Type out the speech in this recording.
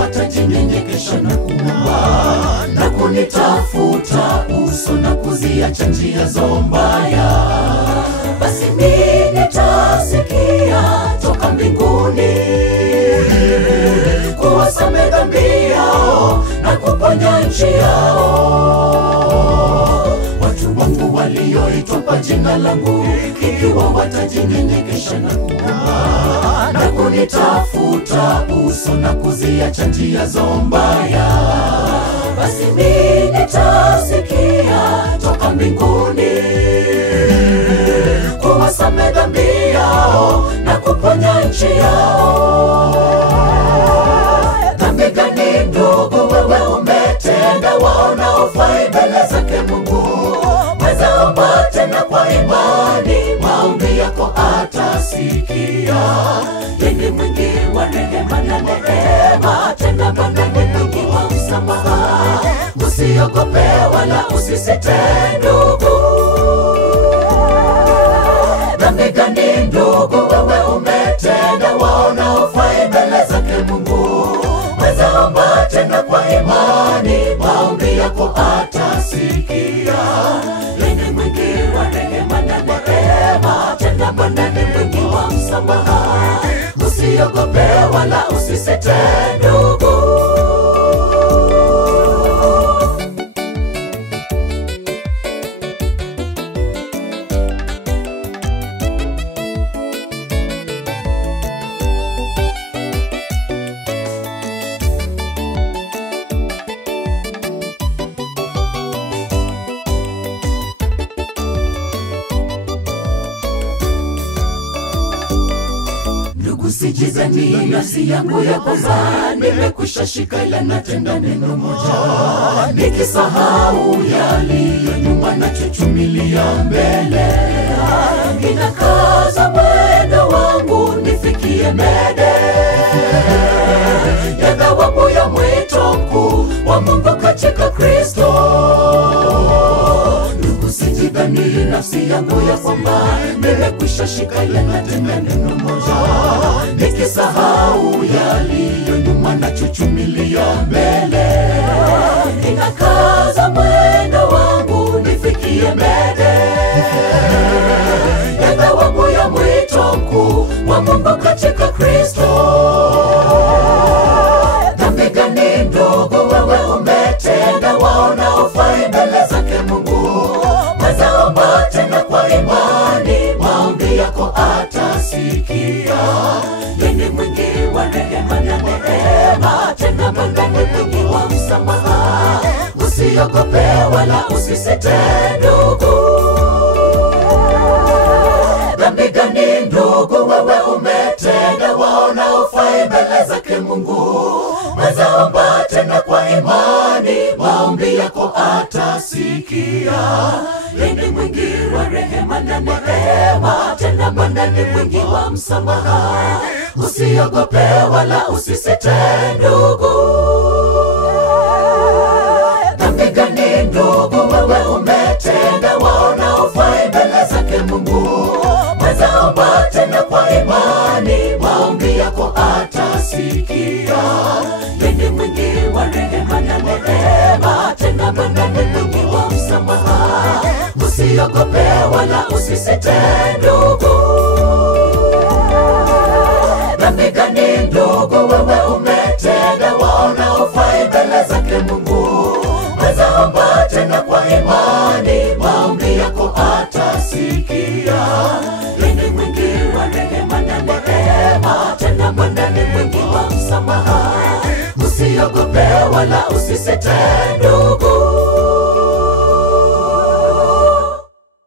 watajinyenyekesha na kuomba na kunitafuta uso na kuziacha njia zao mbaya, basi mimi nitasikia toka mbinguni kuwasamehe dhambi yao na kuponya nchi yao. Watu wangu walioitwa kwa jina langu, ikiwa watajinyenyekesha na kuomba na kunitafuta uso na kuziacha njia zao mbaya, basi mimi nitasikia toka mbinguni kuwasamehe dhambi yao na kuponya nchi yao. Dhambi gani ndugu wewe umetenda wanaofai mbele zake Mungu? Weza omba tena kwa imani, maombi yako atasikia. Yeye mwingi wa rehema na neema, tena Bwana ni mwingi wa msamaha. Usiogope wala usisite ndugu. Dhambi gani ndugu wewe umetenda wanaofai mbele zake Mungu? Weza omba tena kwa imani, maombi yako atasikia. Yeye mwingi wa rehema na neema, tena Bwana ni mwingi wa msamaha. Usiogope wala usisite ndugu. Usijizani nafsi yangu ya kwamba nimekwisha shika ila natenda neno moja, nikisahau yaliyo nyuma na chuchumilia mbele. Ninakaza mwendo wangu nifikie mbele ya thawabu ya mwito mkuu wa Mungu katika Kristo. Usijidhani nafsi yangu ya kwamba nimekwisha shika ila natenda neno moja, nikisahau yaliyo nyuma na chuchumilia mbele. Ninakaza mwendo wangu nifikie mbele ya thawabu ya mwito mkuu wa Mungu katika Kristo. Dhambi gani ndugu wewe umetenda wanaofai mbele zake Mungu? Weza omba tena kwa imani, maombi yako atasikia. Yeye mwingi wa rehema na neema, tena Bwana ni mwingi wa msamaha. Usiogope wala usisite ndugu. Dhambi gani ndugu wewe umetenda wanaofai mbele zake Mungu? Weza omba tena kwa imani, maombi yako atasikia. Yeye mwingi wa rehema na neema, tena Bwana ni mwingi wa msamaha. Usiogope wala usisite ndugu. Dhambi gani ndugu wewe umetenda wanaofai mbele zake Mungu? Weza omba tena kwa imani, maombi yako atasikia. Yeye mwingi wa rehema na neema, tena Bwana ni mwingi wa msamaha. Usiogope wala usisite ndugu. Dhambi gani ndugu wewe umetenda wanaofai mbele zake Mungu? Weza omba tena kwa imani, maombi yako atasikia. Yeye mwingi wa rehema na neema, tena Bwana ni mwingi wa msamaha. Usiogope wala usisite ndugu.